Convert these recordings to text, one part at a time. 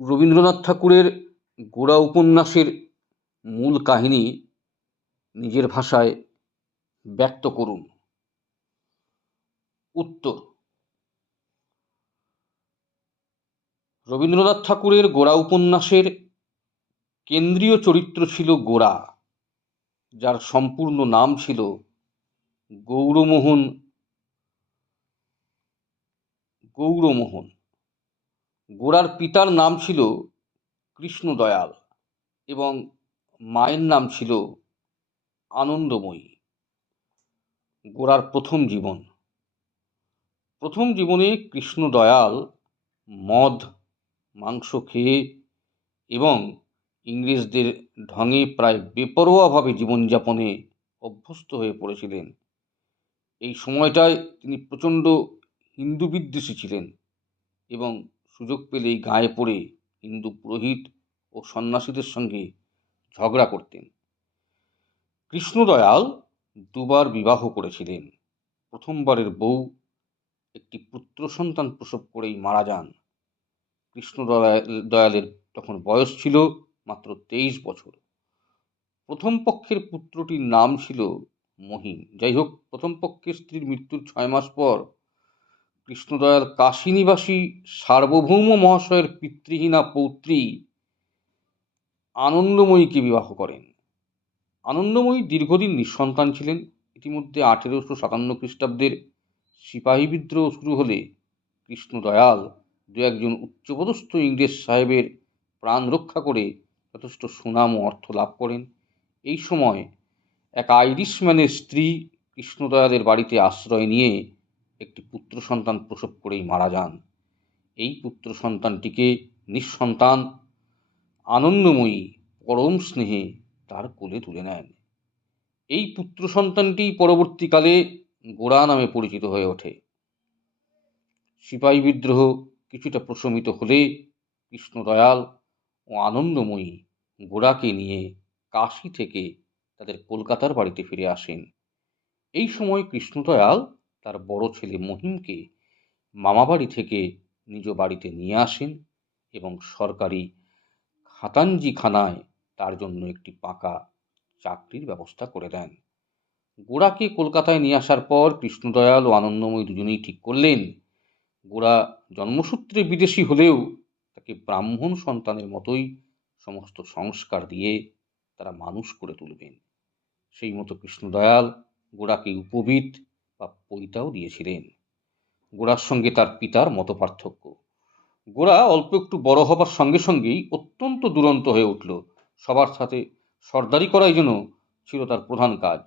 রবীন্দ্রনাথ ঠাকুরের গোড়া উপন্যাসের মূল কাহিনী নিজের ভাষায় ব্যক্ত করুন। উত্তর: রবীন্দ্রনাথ ঠাকুরের গোড়া উপন্যাসের কেন্দ্রীয় চরিত্র ছিল গোরা, যার সম্পূর্ণ নাম ছিল গৌরমোহন গৌরমোহন। গোরার পিতার নাম ছিল কৃষ্ণদয়াল এবং মায়ের নাম ছিল আনন্দময়ী। গোরার প্রথম জীবনে কৃষ্ণদয়াল মদ মাংস খেয়ে এবং ইংরেজদের ঢঙে প্রায় বেপরোয়াভাবে জীবনযাপনে অভ্যস্ত হয়ে পড়েছিলেন। এই সময়টায় তিনি প্রচণ্ড হিন্দু বিদ্বেষী ছিলেন এবং সুযোগ পেলেই গায়ে পড়ে হিন্দু পুরোহিত ও সন্ন্যাসীদের সঙ্গে ঝগড়া করতেন। কৃষ্ণদয়াল দুবার বিবাহ করেছিলেন। প্রথমবারের বউ একটি পুত্র সন্তান প্রসব করেই মারা যান। কৃষ্ণদয়ালের তখন বয়স ছিল মাত্র 23 বছর। প্রথম পক্ষের পুত্রটির নাম ছিল মহিম। যাই হোক, প্রথম পক্ষের স্ত্রীর মৃত্যুর 6 মাস পর কৃষ্ণদয়াল কাশীনিবাসী সার্বভৌম মহাশয়ের পিতৃহীনা পৌত্রী আনন্দময়ীকে বিবাহ করেন। আনন্দময়ী দীর্ঘদিন নিঃসন্তান ছিলেন। ইতিমধ্যে 1857 খ্রিস্টাব্দের সিপাহী বিদ্রোহ শুরু হলে কৃষ্ণদয়াল দু একজন উচ্চপদস্থ ইংরেজ সাহেবের প্রাণ রক্ষা করে যথেষ্ট সুনাম ও অর্থ লাভ করেন। এই সময় এক আইরিশম্যানের স্ত্রী কৃষ্ণদয়ালের বাড়িতে আশ্রয় নিয়ে একটি পুত্র সন্তান প্রসব করেই মারা যান। এই পুত্র সন্তানটিকে নিঃসন্তান আনন্দময়ী পরম স্নেহে তার কোলে তুলে নেন। এই পুত্র সন্তানটি পরবর্তীকালে গোরা নামে পরিচিত হয়ে ওঠে। সিপাহী বিদ্রোহ কিছুটা প্রশমিত হলে কৃষ্ণদয়াল ও আনন্দময়ী গোরাকে নিয়ে কাশী থেকে তাদের কলকাতার বাড়িতে ফিরে আসেন। এই সময় কৃষ্ণদয়াল তার বড় ছেলে মহিমকে মামাবাড়ি থেকে নিজ বাড়িতে নিয়ে আসেন এবং সরকারি খাতাঞ্জিখানায় তার জন্য একটি পাকা চাকরির ব্যবস্থা করে দেন। গোরাকে কলকাতায় নিয়ে আসার পর কৃষ্ণদয়াল ও আনন্দময়ী দুজনেই ঠিক করলেন গোরা জন্মসূত্রে বিদেশী হলেও তাকে ব্রাহ্মণ সন্তানের মতোই সমস্ত সংস্কার দিয়ে তারা মানুষ করে তুলবেন। সেই মতো কৃষ্ণদয়াল গোরাকে উপবীত বা পৈতাও দিয়েছিলেন। গোরার সঙ্গে তার পিতার মতপার্থক্য। গোরা অল্প একটু বড় হবার সঙ্গে সঙ্গেই অত্যন্ত দুরন্ত হয়ে উঠল। সবার সাথে সর্দারি করাই যেন ছিল তার প্রধান কাজ।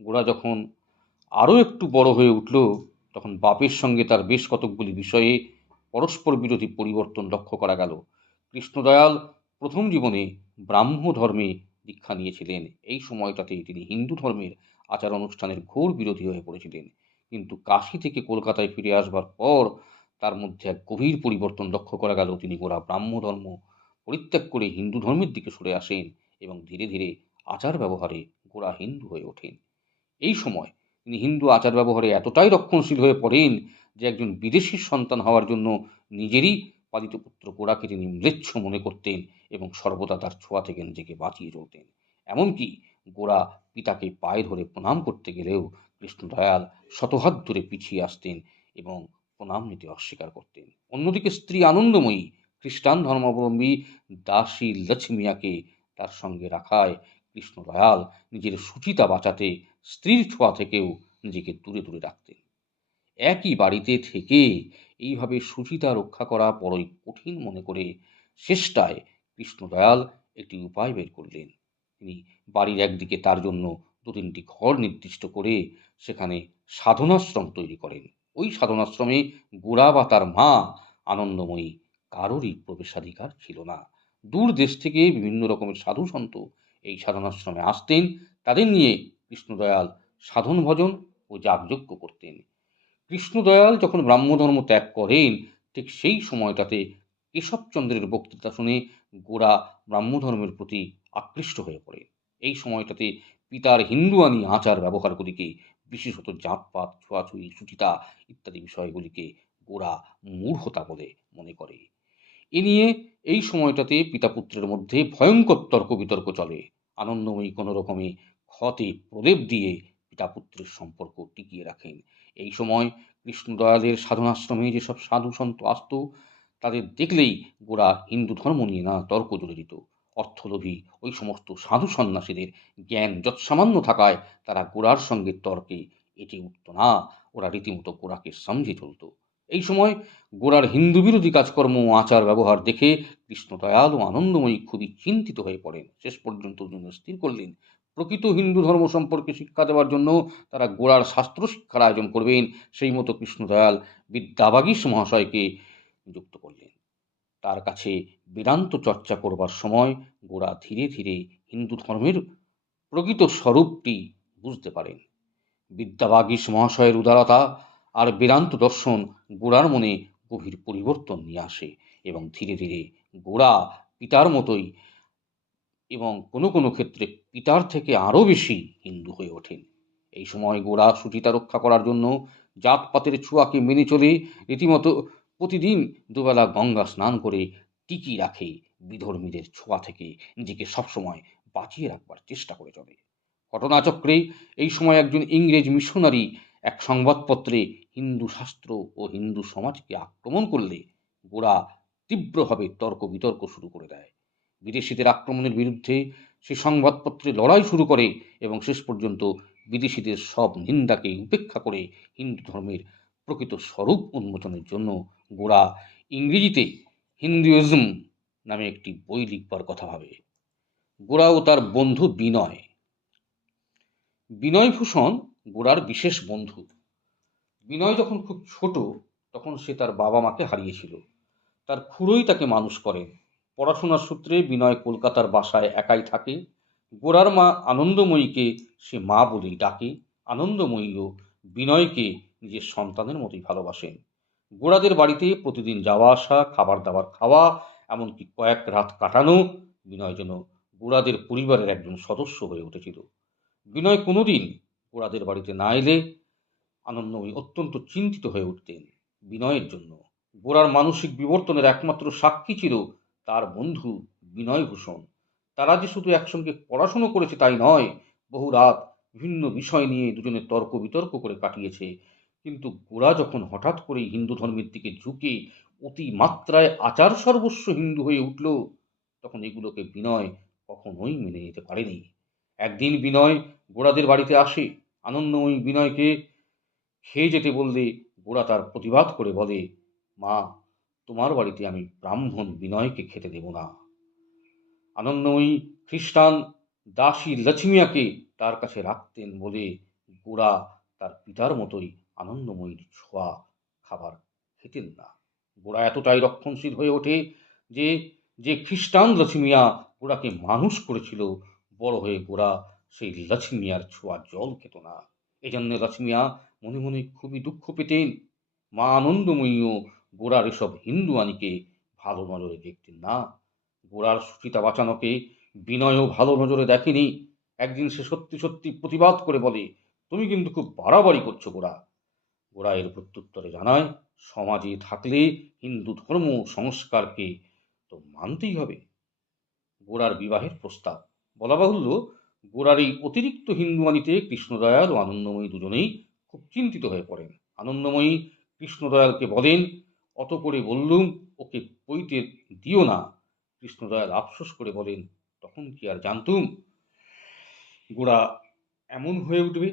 গোরা যখন আরও একটু বড় হয়ে উঠল তখন বাপের সঙ্গে তার বেশ কতকগুলি বিষয়ে পরস্পর বিরোধী পরিবর্তন লক্ষ্য করা গেল। কৃষ্ণদয়াল প্রথম জীবনে ব্রাহ্ম ধর্মে দীক্ষা নিয়েছিলেন। এই সময়টাতেই তিনি হিন্দু ধর্মের আচার অনুষ্ঠানের ঘোর বিরোধী হয়ে পড়েছিলেন। কিন্তু কাশী থেকে কলকাতায় ফিরে আসবার পর তার মধ্যে এক গভীর পরিবর্তন লক্ষ্য করা গেল। তিনি গোরা ব্রাহ্ম ধর্ম পরিত্যাগ করে হিন্দু ধর্মের দিকে সরে আসেন এবং ধীরে ধীরে আচার ব্যবহারে গোরা হিন্দু হয়ে ওঠেন। এই সময় তিনি হিন্দু আচার ব্যবহারে এতটাই রক্ষণশীল হয়ে পড়েন যে একজন বিদেশির সন্তান হওয়ার জন্য নিজেরই পালিত পুত্র গোরাকে তিনি ম্লেচ্ছ মনে করতেন এবং সর্বদা তার ছোঁয়া থেকে নিজেকে বাঁচিয়ে চলতেন। এমনকি গোরা পিতাকে পায়ে ধরে প্রণাম করতে গেলেও কৃষ্ণদয়াল শতহাত ধরে পিছিয়ে আসতেন এবং প্রণাম নিতে অস্বীকার করতেন। অন্যদিকে স্ত্রী আনন্দময়ী খ্রিস্টান ধর্মাবলম্বী দাসী লক্ষ্মীয়াকে তার সঙ্গে রাখায় কৃষ্ণদয়াল নিজের সুচিতা বাঁচাতে স্ত্রীর ছোঁয়া থেকেও নিজেকে দূরে দূরে রাখতেন। একই বাড়িতে থেকে এইভাবে সুচিতা রক্ষা করা বড়ই কঠিন মনে করে শেষটায় কৃষ্ণদয়াল একটি উপায় বের করলেন। তিনি বাড়ির একদিকে তার জন্য 2-3টি ঘর নির্দিষ্ট করে সেখানে সাধনাশ্রম তৈরি করেন। ওই সাধনাশ্রমে গোরা বা তার মা আনন্দময়ী কারোরই প্রবেশাধিকার ছিল না। দূর দেশ থেকে বিভিন্ন রকমের সাধু সন্ত এই সাধনাশ্রমে আসতেন। তাদের নিয়ে কৃষ্ণদয়াল সাধন ভজন ও যাগযজ্ঞ করতেন। কৃষ্ণদয়াল যখন ব্রাহ্মধর্ম ত্যাগ করেন ঠিক সেই সময়টাতে কেশবচন্দ্রের বক্তৃতা শুনে গোরা ব্রাহ্মধর্মের প্রতি আকৃষ্ট হয়ে পড়ে। এই সময়টাতে পিতার হিন্দুয়ানি আচার ব্যবহারগুলিকে, বিশেষত জাতপাত, ছোঁয়াছুঁয়ি, সুচিতা ইত্যাদি বিষয়গুলিকে গোরা মূঢ়তা বলে মনে করে। এ নিয়ে এই সময়টাতে পিতা পুত্রের মধ্যে ভয়ঙ্কর তর্ক বিতর্ক চলে। আনন্দময়ী কোনো রকমে ক্ষতে প্রলেপ দিয়ে পিতা পুত্রের সম্পর্ক টিকিয়ে রাখেন। এই সময় কৃষ্ণদয়ালের সাধনাশ্রমে যেসব সাধু সন্ত আসত, তাদের দেখলেই গোরা হিন্দু ধর্ম নিয়ে না তর্ক জুড়ে দিত। অর্থলোভী ওই সমস্ত সাধু সন্ন্যাসীদের জ্ঞান যৎসামান্য থাকায় তারা গোরার সঙ্গে তর্কে এটে উঠত না। ওরা রীতিমতো গোরাকে সমঝে চলত। এই সময় গোরার হিন্দু বিরোধী কাজকর্ম ও আচার ব্যবহার দেখে কৃষ্ণদয়াল ও আনন্দময়ী খুবই চিন্তিত হয়ে পড়েন। শেষ পর্যন্ত দুজনে স্থির করলেন প্রকৃত হিন্দু ধর্ম সম্পর্কে শিক্ষা দেওয়ার জন্য তারা গোরার শাস্ত্র শিক্ষার আয়োজন করবেন। সেই মতো কৃষ্ণদয়াল বিদ্যাবাগীশ মহাশয়কে নিযুক্ত করলেন। তার কাছে বেদান্ত চর্চা করবার সময় গোরা ধীরে ধীরে হিন্দু ধর্মের প্রকৃত স্বরূপটি বুঝতে পারেন। বিদ্যাবাগীশ মহাশয়ের উদারতা আর বেদান্ত দর্শন গোরার মনে গভীর পরিবর্তন নিয়ে আসে এবং ধীরে ধীরে গোরা পিতার মতোই এবং কোনো কোনো ক্ষেত্রে পিতার থেকে আরও বেশি হিন্দু হয়ে ওঠেন। এই সময় গোরা শুচিতা রক্ষা করার জন্য জাতপাতের ছোঁয়াকে মেনে চলে রীতিমতো প্রতিদিন দুবেলা গঙ্গা স্নান করে টিকি রাখে, বিধর্মীদের ছোঁয়া থেকে নিজেকে সবসময় বাঁচিয়ে রাখবার চেষ্টা করে চলে। ঘটনাচক্রে এই সময় একজন ইংরেজ মিশনারি এক সংবাদপত্রে হিন্দু শাস্ত্র ও হিন্দু সমাজকে আক্রমণ করলে গোরা তীব্রভাবে তর্ক বিতর্ক শুরু করে দেয়। বিদেশিদের আক্রমণের বিরুদ্ধে সে সংবাদপত্রে লড়াই শুরু করে এবং শেষ পর্যন্ত বিদেশিদের সব নিন্দাকে উপেক্ষা করে হিন্দু ধর্মের প্রকৃত স্বরূপ উন্মোচনের জন্য গোরা ইংরেজিতে হিন্দুইজম নামে একটি বই লিখবার কথা ভাবে। গোরা ও তার বন্ধু বিনয়ভূষণ গোরার বিশেষ বন্ধু। বিনয় যখন খুব ছোট তখন সে তার বাবা মাকে হারিয়েছিল। তার খুড়োই তাকে মানুষ করেন। পড়াশোনার সূত্রে বিনয় কলকাতার বাসায় একাই থাকে। গোরার মা আনন্দময়ীকে সে মা বলেই ডাকে। আনন্দময়ীও বিনয়কে নিজের সন্তানের মতোই ভালোবাসেন। গোরাদের বাড়িতে প্রতিদিন যাওয়া আসা, খাবার দাবার খাওয়া, এমনকি কয়েক রাত কাটানো, বিনয় যেন গোরাদের পরিবারের একজন সদস্য হয়ে উঠেছিল। বিনয় কোনোদিন গোরাদের বাড়িতে না এলে আনন্দময়ী অত্যন্ত চিন্তিত হয়ে উঠতেন বিনয়ের জন্য। গোরার মানসিক বিবর্তনের একমাত্র সাক্ষী ছিল তার বন্ধু বিনয়ভূষণ। তারা যে শুধু একসঙ্গে পড়াশুনো করেছে তাই নয়, বহু রাত বিভিন্ন বিষয় নিয়ে দুজনে তর্ক বিতর্ক করে কাটিয়েছে। কিন্তু গোরা যখন হঠাৎ করেই হিন্দু ধর্মের দিকে ঝুঁকে অতি মাত্রায় আচার সর্বস্ব হিন্দু হয়ে উঠল, তখন এগুলোকে বিনয় কখনোই মেনে নিতে পারেনি। একদিন বিনয় গোরাদের বাড়িতে আসে। আনন্দময়ী বিনয়কে খেয়ে যেতে বললে গোরা তার প্রতিবাদ করে বলে, মা, তোমার বাড়িতে আমি ব্রাহ্মণ বিনয়কে খেতে দেব না। আনন্দময়ী খ্রিস্টান দাসী লক্ষ্মীয়াকে তার কাছে রাখতেন বলে গোরা তার পিতার মতোই আনন্দময়ীর ছোঁয়া খাবার খেতেন না। গোরা এতটাই রক্ষণশীল হয়ে ওঠে যে যে খ্রিস্টান লক্ষ্মীয়া গোরাকে মানুষ করেছিল, বড় হয়ে গোরা সেই লক্ষ্মীয়ার ছোঁয়া জল খেত না। এজন্য লক্ষ্মীয়া মনে মনে খুবই দুঃখ পেতেন। মা আনন্দময়ীও গোরার এসব হিন্দু আনিকে ভালো নজরে দেখতেন না। গোরার সুচিতা বাঁচানোকে বিনয়ও ভালো নজরে দেখেনি। একদিন সে সত্যি সত্যি প্রতিবাদ করে বলে, তুমি কিন্তু খুব বাড়াবাড়ি করছো গোরা। গোরা এর প্রত্যুত্তরে জানায়, সমাজে থাকলে হিন্দু ধর্ম সংস্কারকে তো মানতেই হবে। গোরার বিবাহের প্রস্তাব। বলা বাহুল্য, গোরার এই অতিরিক্ত হিন্দুয়ানিতে কৃষ্ণদয়াল ও আনন্দময়ী দুজনেই খুব চিন্তিত হয়ে পড়েন। আনন্দময়ী কৃষ্ণদয়ালকে বলেন, অত করে বললুম ওকে পইতে দিও না। কৃষ্ণদয়াল আফসোস করে বলেন, তখন কি আর জানতুম গোরা এমন হয়ে উঠবে।